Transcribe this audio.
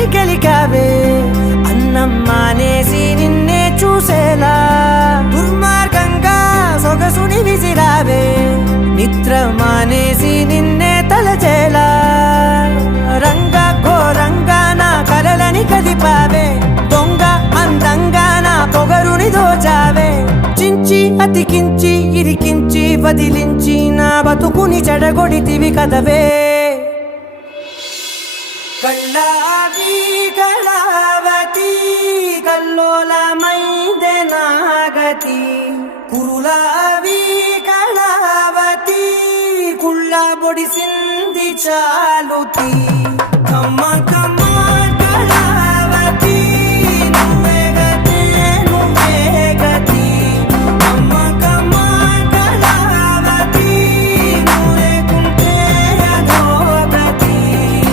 కలని గెలికావే అన్నం మానేసి నిన్నే చూసేలా దుర్మార్గంగా సొగసుని విసిరావే నిద్ర మానేసి నిన్నే తలచేలా రంగా ఘోరంగా నా కలలని కదిపావే దొంగ అందంగా నా పొగరుని దోచావే చించి అతికించి ఇరికించి వదిలించి నా బతుకుని చెడగొడితివి కదవే కళ్ళావి కళావతి కల్లోలమైందే నాగతి కురులావి కళావతి కుళ్ళ బొడిసింది చాలుతి